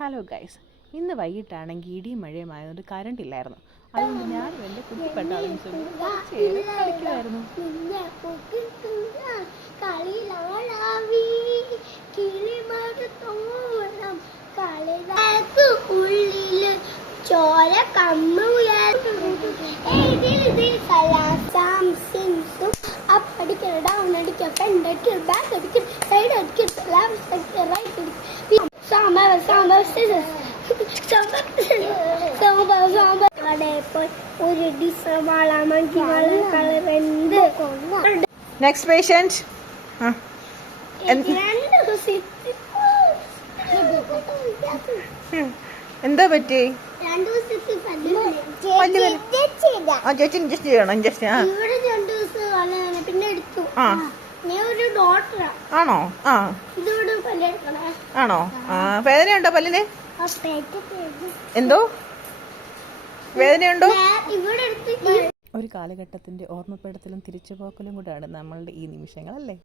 Hello guys, ഇന്ന് വൈകിട്ടാണെങ്കിൽ ഇടിയും മഴയുമായതുകൊണ്ട് current ഇല്ലായിരുന്നു. അതുകൊണ്ട് ഞാനും എൻ്റെ കുട്ടിപ്പട്ടാളും കുറച്ച് നേരം കളിക്കുമായിരുന്നു. ചോര പഠിക്കണം, ഡൗൺ അടിക്കാം, ഫ്രണ്ട് അടിക്കും, ബാക്ക് അടിക്കും, സൈഡ് അടിക്കും, ലെഫ്റ്റ് റൈറ്റ് അടിക്കും. ഒരു ഡിസവാള മഞ്ചിവെള്ളം കളറുണ്ട്. Next patient. എന്താ പറ്റി? ചേച്ചി ഇൻജസ്റ്റ് ചെയ്യണം. ഇൻജസ്റ്റ് പിന്നെ എടുത്തു. ആണോ? ആ ആണോ? വേദനയുണ്ടോ പല്ലിന്? എന്തോ വേദനയുണ്ടോ? ഒരു കാലഘട്ടത്തിന്റെ ഓർമ്മപ്പെടുത്തലും തിരിച്ചുപോക്കലും കൂടാണ് നമ്മളുടെ ഈ നിമിഷങ്ങൾ, അല്ലേ?